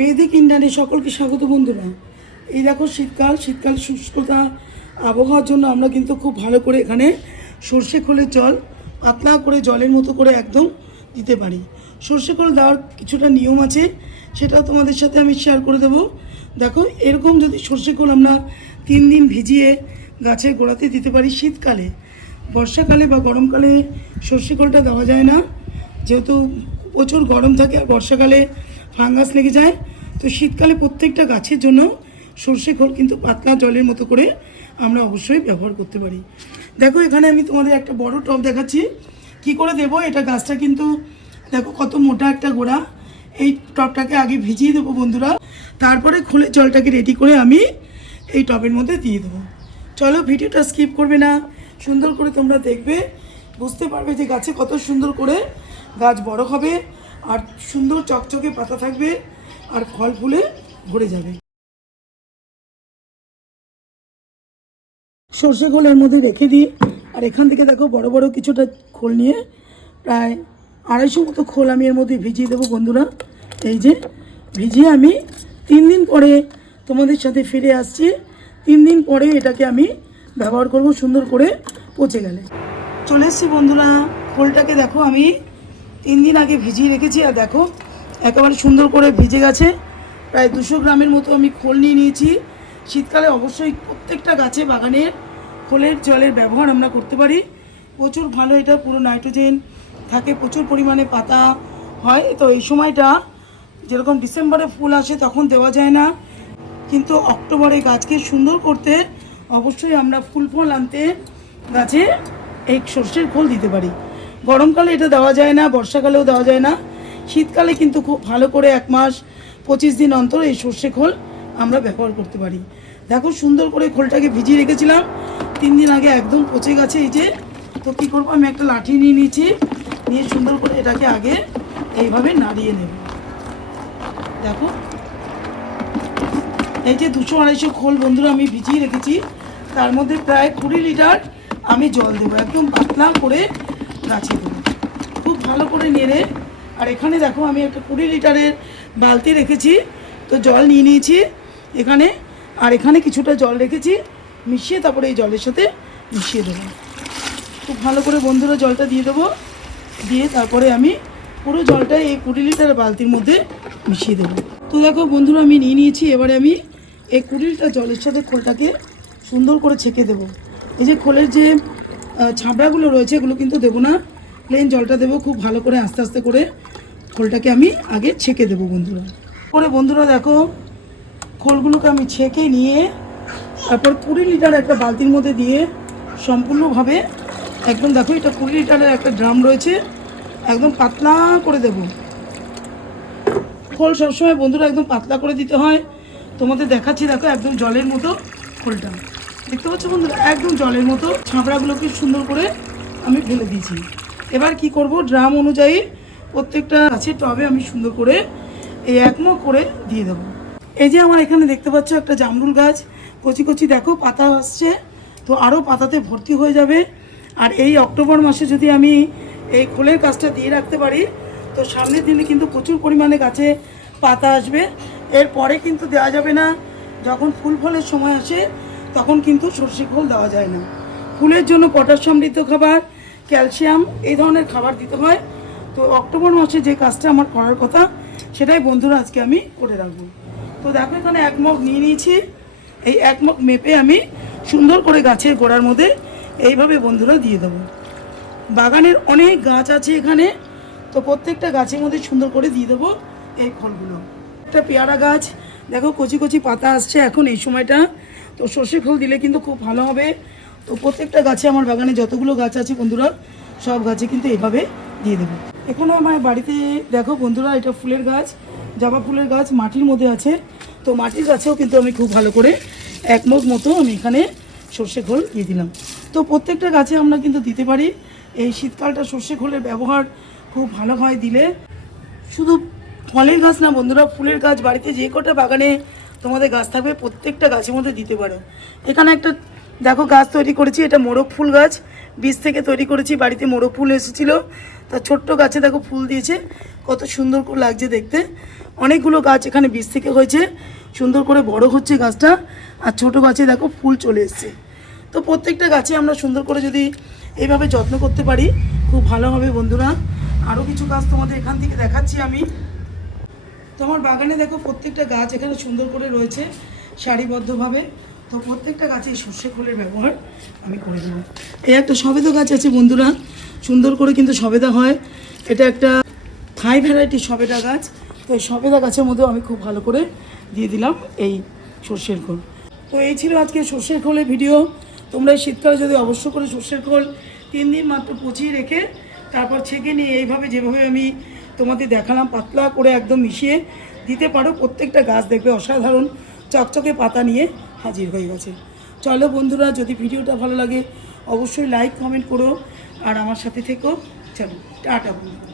বেদিক ইন্ডিয়ানে সকলকে স্বাগত বন্ধুরা। এই দেখো শীতকাল শীতকাল শুষ্কতা আবহাওয়ার জন্য আমরা কিন্তু খুব ভালো করে এখানে সর্ষে খোলের জল, পাতলা করে জলের মতো করে একদম দিতে পারি। সর্ষে খোল দেওয়ার কিছুটা নিয়ম আছে, সেটা তোমাদের সাথে আমি শেয়ার করে দেবো। দেখো, এরকম যদি সর্ষে খোল আমরা তিন দিন ভিজিয়ে গাছের গোড়াতে দিতে পারি শীতকালে। বর্ষাকালে বা গরমকালে সর্ষে খোলটা দেওয়া যায় না। যেহেতু প্রচুর গরম থাকে, আর বর্ষাকালে ফাঙ্গাস লেগে যায়। তো শীতকালে প্রত্যেকটা গাছের জন্য সর্ষে খোল কিন্তু পাতলা জলের মতো করে আমরা অবশ্যই ব্যবহার করতে পারি। দেখো, এখানে আমি তোমাদের একটা বড় টব দেখাচ্ছি। কি করে দেবো? এটা গাছটা কিন্তু দেখো কত মোটা একটা গোড়া। এই টবটাকে আগে ভিজিয়ে দেবো বন্ধুরা। তারপরে খুলে জলটাকে রেডি করে আমি এই টবের মধ্যে দিয়ে দেবো। চলো, ভিডিওটা স্কিপ করবে না। সুন্দর করে তোমরা দেখবে। বুঝতে পারবে যে গাছে কত সুন্দর করে গাছ বড় হবে। আর সুন্দর চকচকে পাতা থাকবে আর ফল ফুলে ভরে যাবে। সর্ষে খোলের মধ্যে রেখে দিই। আর এখান থেকে দেখো বড় বড় কিছুটা খোল নিয়ে প্রায় আড়াইশো মতো খোল আমি এর মধ্যে ভিজিয়ে দেবো বন্ধুরা। এই যে ভিজিয়ে আমি তিন দিন পরে তোমাদের সাথে ফিরে আসছি। তিন দিন পরে এটাকে আমি ব্যবহার করব সুন্দর করে পচে গেলে। চলে এসছি বন্ধুরা, খোলটাকে দেখো আমি তিন দিন আগে ভিজিয়ে রেখেছি, আর দেখো, একেবারে সুন্দর করে ভিজে গেছে। প্রায় দুশো গ্রামের মতো আমি খোল নিয়ে নিয়েছি। শীতকালে অবশ্যই প্রত্যেকটা গাছে, বাগানের খোলের জলের ব্যবহার আমরা করতে পারি। প্রচুর ভালো এটা, পুরো নাইট্রোজেন থাকে, প্রচুর পরিমাণে পাতা হয়। তো এই সময়টা যেরকম ডিসেম্বরে ফুল আসে তখন দেওয়া যায় না। কিন্তু অক্টোবরে গাছকে সুন্দর করতে অবশ্যই আমরা ফুল ফল আনতে গাছে এই সর্ষের খোল দিতে পারি। গরমকালে এটা দেওয়া যায় না, বর্ষাকালেও দেওয়া যায় না। শীতকালে কিন্তু খুব ভালো করে এক মাস, পঁচিশ দিন অন্তর এই সর্ষে খোল আমরা ব্যবহার করতে পারি। দেখো সুন্দর করে খোলটাকে ভিজিয়ে রেখেছিলাম। তিন দিন আগে একদম পচে গেছে এই যে। তো কী করব, আমি একটা লাঠি নিয়ে নিয়েছি। নিয়ে সুন্দর করে এটাকে আগে এইভাবে নাড়িয়ে নেব। দেখো। এই যে দুশো আড়াইশো খোল বন্ধুরা আমি ভিজিয়ে রেখেছি। তার মধ্যে প্রায় কুড়ি লিটার আমি জল দেবো। একদম পাতলা করে গাছে দেবো খুব ভালো করে নেড়ে আর এখানে দেখো, আমি একটা কুড়ি লিটারের বালতি রেখেছি, তো জল নিয়ে নিয়েছি এখানে। আর এখানে কিছুটা জল রেখেছি, মিশিয়ে তারপরে এই জলের সাথে মিশিয়ে দেবো। খুব ভালো করে বন্ধুরা জলটা দিয়ে দেবো। দিয়ে তারপরে আমি পুরো জলটা এই কুড়ি লিটার বালতির মধ্যে মিশিয়ে দেবো। তো দেখো বন্ধুরা, আমি নিয়ে নিয়েছি, এবারে আমি এই কুড়ি লিটার জলের সাথে খোলটাকে সুন্দর করে ছেঁকে দেবো। এই যে খোলের যে ছাবড়াগুলো রয়েছে, এগুলো কিন্তু দেবো না। প্লেন জলটা দেবো খুব ভালো করে, আস্তে আস্তে করে খোলটাকে আমি আগে ছেঁকে দেবো বন্ধুরা। করে বন্ধুরা দেখো, খোলগুলোকে আমি ছেঁকে নিয়ে তারপর কুড়ি লিটার একটা বালতির মধ্যে দিয়ে সম্পূর্ণভাবে একদম দেখো, এটা কুড়ি লিটারের একটা ড্রাম রয়েছে, একদম পাতলা করে দেব। খোল সবসময় বন্ধুরা একদম পাতলা করে দিতে হয়। তোমাদের দেখাচ্ছি, দেখো একদম জলের মতো খোলটা। দেখতে পাচ্ছ বন্ধুরা? একদম জলের মতো ছাঁপড়াগুলোকে সুন্দর করে আমি ফেলে দিয়েছি। এবার কি করব? ড্রাম অনুযায়ী প্রত্যেকটা গাছের টবে আমি সুন্দর করে এই একমো করে দিয়ে দেবো। এই যে আমার এখানে দেখতে পাচ্ছ একটা জামরুল গাছ। কচি কচি দেখো, পাতা আসছে। তো আরও পাতাতে ভর্তি হয়ে যাবে। আর এই অক্টোবর মাসে যদি আমি এই খোলের গাছটা দিয়ে রাখতে পারি, তো সামনের দিনে কিন্তু প্রচুর পরিমাণে গাছে পাতা আসবে। এরপরে কিন্তু দেওয়া যাবে না। যখন ফুল ফলের সময় আসে তখন কিন্তু সর্ষে খোল দেওয়া যায় না। ফুলের জন্য পটাশ সমৃদ্ধ খাবার, ক্যালসিয়াম, এই ধরনের খাবার দিতে হয়। তো অক্টোবর মাসে যে কাজটা আমার করার কথা, সেটাই বন্ধুরা আজকে আমি করে রাখব। তো দেখো এখানে এক মগ নিয়ে নিয়েছি। এই এক মগ মেপে আমি সুন্দর করে গাছের গোড়ার মধ্যে এইভাবে বন্ধুরা দিয়ে দেবো। বাগানের অনেক গাছ আছে এখানে। তো প্রত্যেকটা গাছের মধ্যে সুন্দর করে দিয়ে দেবো এই ফলগুলো একটা পেয়ারা গাছ, দেখো কচি কচি পাতা আসছে এখন এই সময়টা। তো সর্ষে খোল দিলে কিন্তু খুব ভালো হবে। তো প্রত্যেকটা গাছে আমার বাগানে যতগুলো গাছ আছে বন্ধুরা, সব গাছে কিন্তু এভাবে দিয়ে দেবো। এখানে আমার বাড়িতে দেখো বন্ধুরা, এটা ফুলের গাছ, জবা ফুলের গাছ মাটির মধ্যে আছে। তো মাটির গাছেও কিন্তু আমি খুব ভালো করে এক মগ মতো আমি এখানে সর্ষে খোল দিয়ে দিলাম। তো প্রত্যেকটা গাছে আমরা কিন্তু দিতে পারি। এই শীতকালটা সর্ষে খোলের ব্যবহার খুব ভালো হয় দিলে। শুধু ফলের গাছ না বন্ধুরা, ফুলের গাছ বাড়িতে যে কটা বাগানে তোমাদের গাছ থাকবে, প্রত্যেকটা গাছের মধ্যে দিতে পারো। এখানে একটা, দেখো গাছ তৈরি করেছি, এটা মোরগ ফুল গাছ। বীজ থেকে তৈরি করেছি, বাড়িতে মোরগ ফুল এসেছিল। তা ছোট্ট গাছে দেখো ফুল দিয়েছে, কত সুন্দর করে লাগছে দেখতে। অনেকগুলো গাছ এখানে বীজ থেকে হয়েছে, সুন্দর করে বড় হচ্ছে গাছটা। আর ছোট গাছে দেখো ফুল চলে এসছে। তো প্রত্যেকটা গাছে আমরা সুন্দর করে যদি এইভাবে যত্ন করতে পারি, খুব ভালো হবে বন্ধুরা। আরও কিছু গাছ তোমাদের এখান থেকে দেখাচ্ছি আমি। তো আমার বাগানে দেখো প্রত্যেকটা গাছ এখানে সুন্দর করে রয়েছে, সারিবদ্ধভাবে। তো প্রত্যেকটা গাছে এই সর্ষে খোলের ব্যবহার আমি করে দেবো এই একটা সবেদা গাছ আছে বন্ধুরা, সুন্দর করে কিন্তু সবেদা হয়। এটা একটা থাই ভ্যারাইটি সবেদা গাছ, তো এই সবেদা গাছের মধ্যেও আমি খুব ভালো করে দিয়ে দিলাম এই সর্ষের খোল। তো এই ছিল আজকে সর্ষের খোলের ভিডিও। তোমরা এই শীতকালে যদি অবশ্য করে সর্ষের খোল তিন দিন মাত্র পচিয়ে রেখে তারপর ছেঁকে নিয়ে এইভাবে যেভাবে আমি তোমাদের দেখালাম, পাতলা করে একদম মিশিয়ে দিতে পারো। প্রত্যেকটা গাছ দেখবে, অসাধারণ চকচকে পাতা নিয়ে হাজির হয়ে গেছে। চলো বন্ধুরা, যদি ভিডিওটা ভালো লাগে, অবশ্যই লাইক কমেন্ট করো। আর আমার সাথে থেকো। চলো, টাটা বন্ধুরা।